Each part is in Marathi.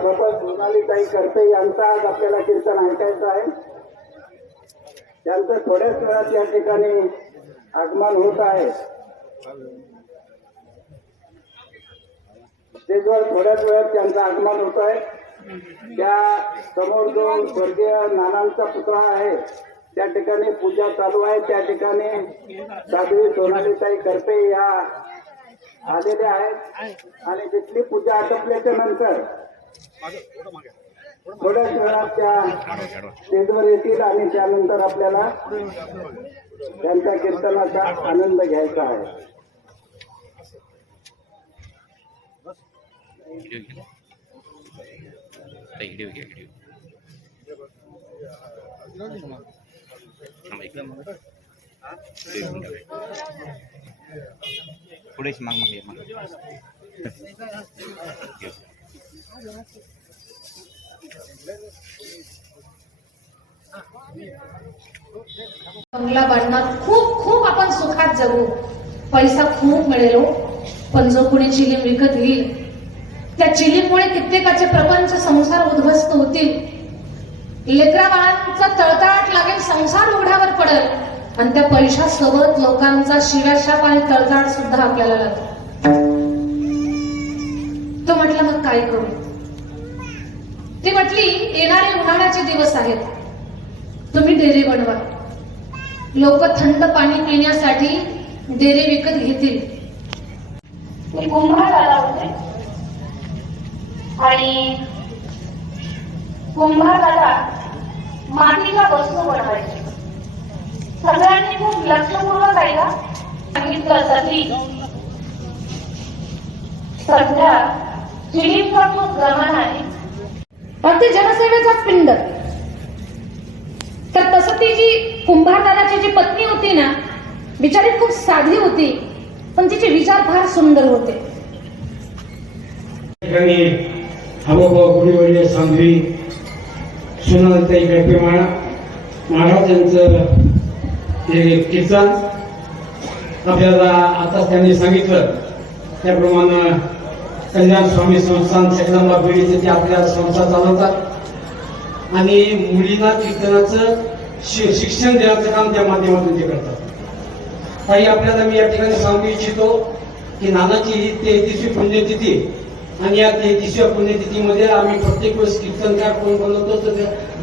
सोबत सोनालीताई करते यांचा आज आपल्याला कीर्तन ऐकायचं आहे. त्यांचं थोड्याच वेळात या ठिकाणी आगमन होत आहे. स्टेजवर थोड्याच वेळात त्यांचं आगमन होत आहे. त्या समोर जो स्वर्गीय नानांचा पुतळा आहे त्या ठिकाणी पूजा चालू आहे. त्या ठिकाणी साधवी सोनालीताई करते या आलेल्या आहेत. आणि तिथली पूजा आटपल्याच्या नंतर थोड्याच वेळात त्या स्टेजवर येतील आणि त्यानंतर आपल्याला त्यांच्या कीर्तनाचा आनंद घ्यायचा आहे. Video video. पुढेच माग. बंगला बांधणार खूप खूप आपण सुखात जगू. पैसा खूप मिळेल हो. पण जो कोणी चिलीम विकत घेईल त्या चिलीमुळे कित्येकाचे प्रपंच संसार उद्ध्वस्त होतील. लेकरा बाळांचा तळतळाट लागेल संसार उघड्यावर पडेल. आणि त्या पैशासोबत लोकांचा शिव्याशाप आणि तळतळाट सुद्धा आपल्याला लागतो ती म्हटली येणारे उन्हाळ्याचे दिवस आहेत. तुम्ही डेरे बनवा. लोक थंड पाणी पिण्यासाठी डेरे विकत घेतील. मी कुंभार आला होते आणि कुंभाराला मातीच्या वस्तू बनवायची. सगळ्यांनी खूप लक्षपूर्वक ऐका सांगितलं असं की सध्या चिलीचा खूप जमाना आहे ते जनसेवेचाच पिंड. तर तसं ती जी कुंभारदाराची जी पत्नी होती ना बिचारी खूप साधी होती पण तिचे विचार फार सुंदर होते. ठिकाणी हवाबा गुढीवडले सांगवी सोनाताई गडपे माळा हे कीर्तन. आपल्याला आता त्यांनी सांगितलं त्याप्रमाणे कल्याण स्वामी संस्थान जगदंबा पिढीचे ते आपल्या संस्था चालवतात. आणि मुलींना कीर्तनाचं शि- शिक्षण देण्याचं काम त्या माध्यमातून ते करतात. काही आपल्याला मी या ठिकाणी सांगू इच्छितो की नानाची ही तेहतीसवी पुण्यतिथी आणि या तेहतीसव्या पुण्यतिथीमध्ये आम्ही प्रत्येक वेळेस कीर्तनकार कोण बोलवतो तर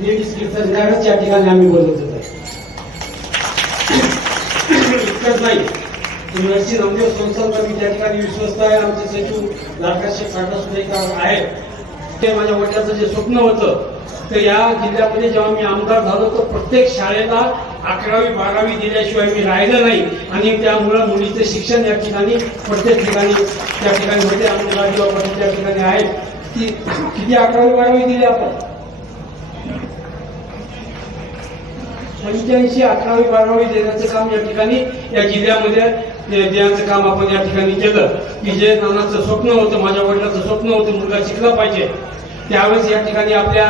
लेडीज कीर्तनकारच या ठिकाणी आम्ही बोलवत होतो नाही नरसिंह नामदेव संस्थांचा मी त्या ठिकाणी विश्वस्त आहे. आमचे सचिव लाडकाशे साठा सुद्धा आहेत. ते माझ्या वडिलाचं जे स्वप्न होतं तर या जिल्ह्यामध्ये जेव्हा मी आमदार झालो तर प्रत्येक शाळेला अकरावी बारावी दिल्याशिवाय मी राहिलं नाही. आणि त्यामुळं मुलीचं शिक्षण या ठिकाणी प्रत्येक ठिकाणी त्या ठिकाणी होते. आमचे राजीव त्या ठिकाणी आहेत. ती किती अकरावी बारावी दिली आपण? पंच्याऐंशी अकरावी बारावी देण्याचं काम या ठिकाणी या जिल्ह्यामध्ये दे- देण्याचं काम आपण या ठिकाणी केलं की जे नानाचं स्वप्न होतं माझ्या वडिलाचं स्वप्न होतं मुलगा शिकला पाहिजे. त्यावेळेस या ठिकाणी आपल्या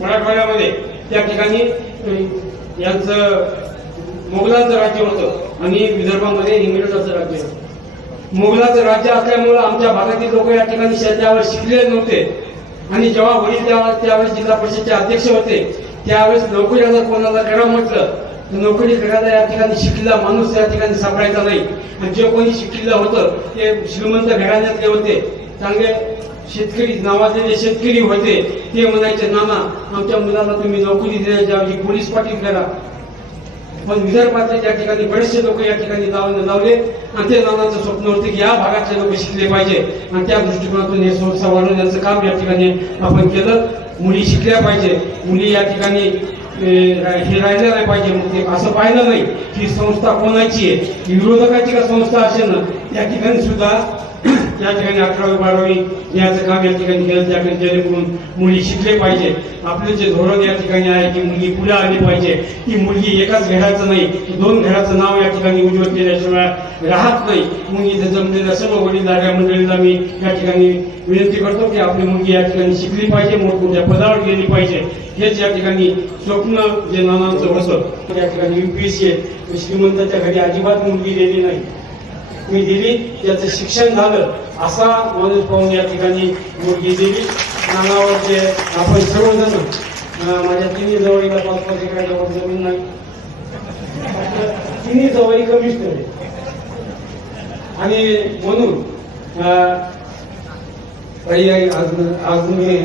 मराठवाड्यामध्ये त्या ठिकाणी यांचं मोगलांचं राज्य होतं आणि विदर्भामध्ये इंग्रजाचं राज्य होतं. मोगलाचं राज्य असल्यामुळं आमच्या भागातील लोक या ठिकाणी शहरावर शिकले शिकलेले नव्हते. आणि जेव्हा वडील त्यावेळेस जिल्हा परिषदचे अध्यक्ष होते त्यावेळेस नोकरी जर कोणाला करा म्हटलं नोकरी करायला या ठिकाणी शिकलेला माणूस या ठिकाणी सापडायचा नाही. आणि जे कोणी शिकलेलं होतं ते श्रीमंत घराण्यातले होते. चांगले शेतकरी नावाजलेले शेतकरी होते. ते म्हणायचे नाना आमच्या मुलाला तुम्ही नोकरी देण्याच्या ऐवजी पोलीस पाटील करा. पण विदर्भातले त्या ठिकाणी बरेचसे लोक या ठिकाणी लावून लावले आणि ते नानाचं स्वप्न होतं की या भागातले लोक शिकले पाहिजे. आणि त्या दृष्टिकोनातून हे संस्था वाढवण्याचं काम या ठिकाणी आपण केलं. मुली शिकल्या पाहिजे. मुली या ठिकाणी हे राहिलं नाही पाहिजे. मग ते असं पाहिलं नाही. की संस्था कोणाची आहे? विरोधकाची का संस्था असेल ना? त्या ठिकाणी सुद्धा या ठिकाणी अकरावी बारावी याचं काम या ठिकाणी केलं. त्या ठिकाणी जेणेकरून मुली शिकले पाहिजे. आपले जे धोरण या ठिकाणी आहे की मुलगी पुढे आली पाहिजे. ती मुलगी एकाच घराचं नाही दोन घराचं नाव या ठिकाणी उज्ज्वल केल्याशिवाय राहत नाही. मग इथे जमलेल्या सर्व वडीलधाऱ्या मंडळीला मी या ठिकाणी विनंती करतो की आपली मुलगी या ठिकाणी शिकली पाहिजे मोठमोठ्या पदावर गेली पाहिजे. हेच या ठिकाणी स्वप्न जे नानांचं होतं. त्या ठिकाणी युपीएससी श्रीमंताच्या घरी अजिबात मुलगी गेली नाही. मी दिली त्याचं शिक्षण झालं. असा माणूस पाहून या ठिकाणी मुलगी दिली. नानावर आपण सर्वजण माझ्या तिन्ही जवळीला पाच पाच एकराच्या जमीन नाही. तिन्ही जवळ कमीच आहे आणि म्हणून अजून काही आज आज मी